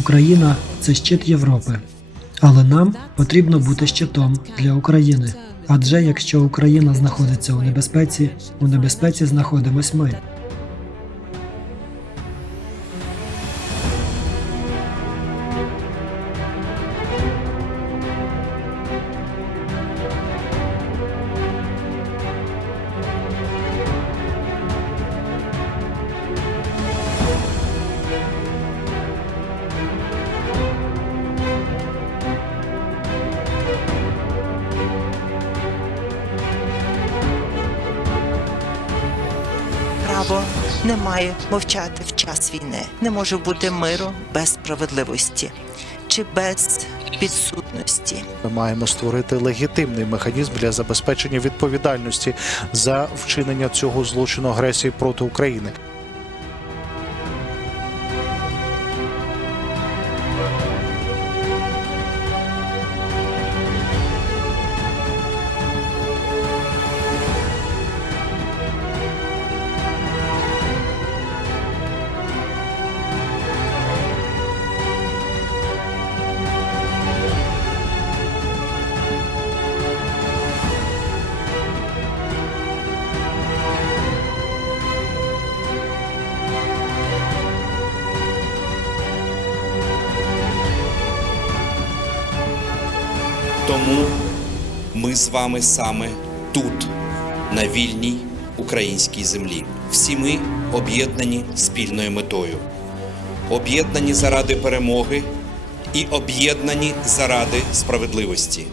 Україна це щит Європи. Але нам потрібно бути щитом для України. Адже якщо Україна знаходиться у небезпеці, у небезпеці знаходимось ми. Право не має мовчати в час війни. Не може бути миру без справедливості чи без підсудності. Ми маємо створити легітимний механізм для забезпечення відповідальності за вчинення цього злочину агресії проти України. Тому ми з вами саме тут, на вільній українській землі. Всі ми об'єднані спільною метою, об'єднані заради перемоги і об'єднані заради справедливості.